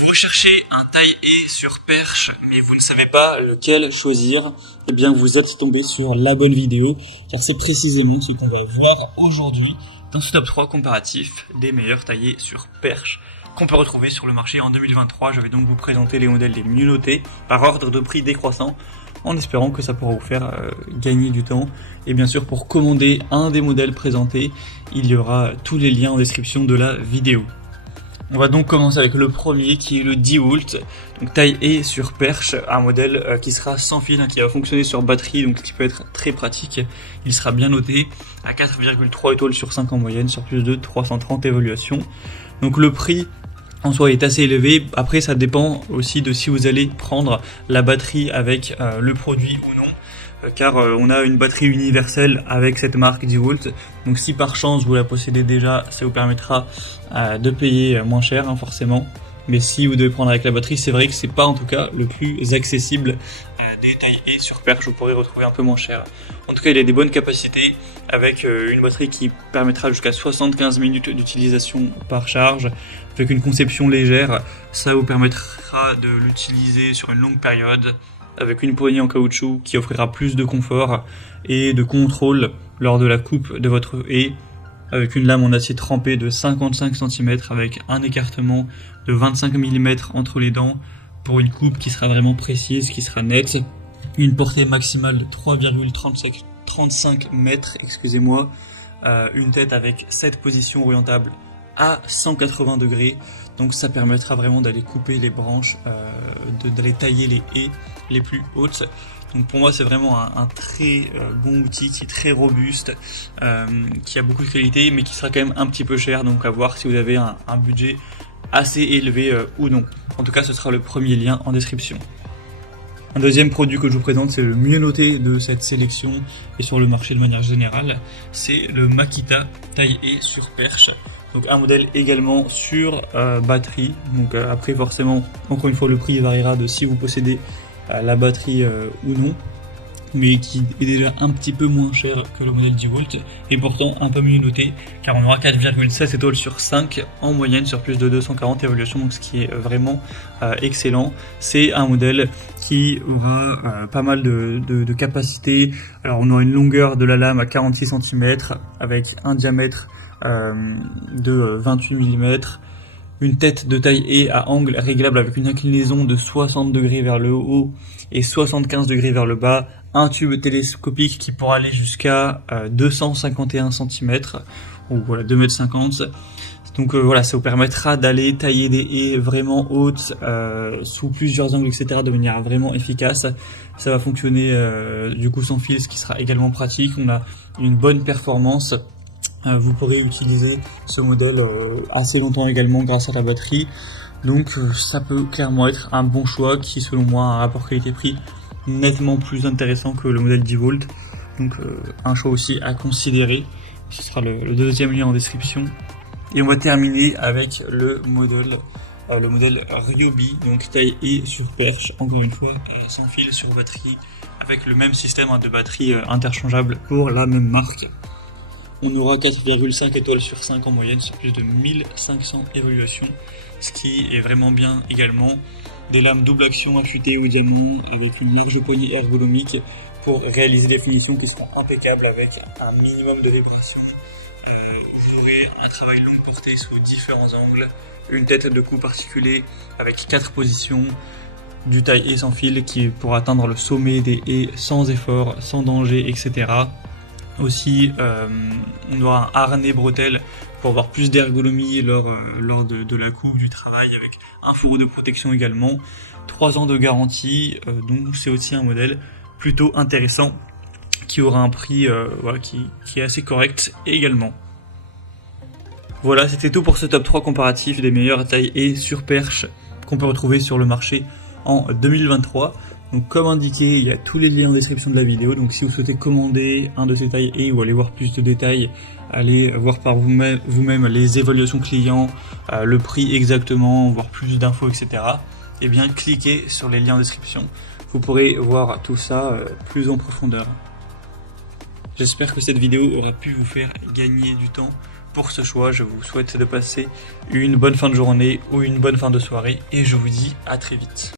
Vous recherchez un taille-haie sur perche, mais vous ne savez pas lequel choisir, eh bien vous êtes tombé sur la bonne vidéo, car c'est précisément ce qu'on va voir aujourd'hui dans ce top 3 comparatif des meilleurs taille-haies sur perche qu'on peut retrouver sur le marché en 2023. Je vais donc vous présenter les modèles les mieux notés par ordre de prix décroissant, en espérant que ça pourra vous faire gagner du temps. Et bien sûr, pour commander un des modèles présentés, il y aura tous les liens en description de la vidéo. On va donc commencer avec le premier qui est le DeWalt, donc taille-haie sur perche, un modèle qui sera sans fil, qui va fonctionner sur batterie, donc qui peut être très pratique. Il sera bien noté à 4,3 étoiles sur 5 en moyenne, sur plus de 330 évaluations. Donc le prix en soi est assez élevé. Après, ça dépend aussi de si vous allez prendre la batterie avec le produit ou non. Car on a une batterie universelle avec cette marque DeWalt, donc si par chance vous la possédez déjà, ça vous permettra de payer moins cher, forcément. Mais si vous devez prendre avec la batterie, c'est vrai que c'est pas en tout cas le plus accessible des taille-haie sur perche, vous pourrez retrouver un peu moins cher. En tout cas, il a des bonnes capacités avec une batterie qui permettra jusqu'à 75 minutes d'utilisation par charge. Avec une conception légère, ça vous permettra de l'utiliser sur une longue période, avec une poignée en caoutchouc qui offrira plus de confort et de contrôle lors de la coupe de votre haie, avec une lame en acier trempé de 55 cm avec un écartement de 25 mm entre les dents pour une coupe qui sera vraiment précise, qui sera nette, une portée maximale de 3,35 mètres, une tête avec 7 positions orientables à 180 degrés, donc ça permettra vraiment d'aller couper les branches, d'aller tailler les haies les plus hautes. Donc pour moi c'est vraiment un très bon outil qui est très robuste, qui a beaucoup de qualité mais qui sera quand même un petit peu cher, donc à voir si vous avez un budget assez élevé ou non. En tout cas ce sera le premier lien en description. Un deuxième produit que je vous présente, c'est le mieux noté de cette sélection et sur le marché de manière générale, c'est le Makita taille-haie sur perche. Donc un modèle également sur batterie. Donc après forcément, encore une fois, le prix variera de si vous possédez la batterie ou non, mais qui est déjà un petit peu moins cher que le modèle DeWalt et pourtant un peu mieux noté, car on aura 4,7 étoiles sur 5 en moyenne sur plus de 240 évaluations, donc ce qui est vraiment excellent. C'est un modèle qui aura pas mal de capacité. Alors on aura une longueur de la lame à 46 cm avec un diamètre de 28 mm, une tête de taille-haie à angle réglable avec une inclinaison de 60 degrés vers le haut et 75 degrés vers le bas, un tube télescopique qui pourra aller jusqu'à 251 cm, ou voilà 2,50 m. Donc voilà, ça vous permettra d'aller tailler des haies vraiment hautes, sous plusieurs angles, etc. de manière vraiment efficace. Ça va fonctionner du coup sans fil, ce qui sera également pratique. On a une bonne performance. Vous pourrez utiliser ce modèle assez longtemps également grâce à la batterie. Donc ça peut clairement être un bon choix qui selon moi a un rapport qualité-prix nettement plus intéressant que le modèle DeWalt. Donc un choix aussi à considérer. Ce sera le deuxième lien en description. Et on va terminer avec le modèle Ryobi, donc taille-haie sur perche, encore une fois sans fil sur batterie, avec le même système de batterie interchangeable pour la même marque. On aura 4,5 étoiles sur 5 en moyenne sur plus de 1500 évaluations, ce qui est vraiment bien également. Des lames double action affûtées au diamant avec une large poignée ergonomique pour réaliser des finitions qui seront impeccables avec un minimum de vibration. Vous aurez un travail longue portée sous différents angles, une tête de coupe articulée avec 4 positions, du taille-haie sans fil qui pourra atteindre le sommet des haies sans effort, sans danger, etc. Aussi, on aura un harnais bretelle pour avoir plus d'ergonomie lors de la coupe, du travail, avec un fourreau de protection également. 3 ans de garantie, donc c'est aussi un modèle plutôt intéressant qui aura un prix qui est assez correct également. Voilà, c'était tout pour ce top 3 comparatif des meilleures taille-haie sur perche qu'on peut retrouver sur le marché en 2023. Donc comme indiqué, il y a tous les liens en description de la vidéo, donc si vous souhaitez commander un de ces taille-haie ou aller voir plus de détails, allez voir par vous-même les évaluations clients, le prix exactement, voir plus d'infos, etc. Et bien cliquez sur les liens en description, vous pourrez voir tout ça plus en profondeur. J'espère que cette vidéo aura pu vous faire gagner du temps pour ce choix. Je vous souhaite de passer une bonne fin de journée ou une bonne fin de soirée et je vous dis à très vite.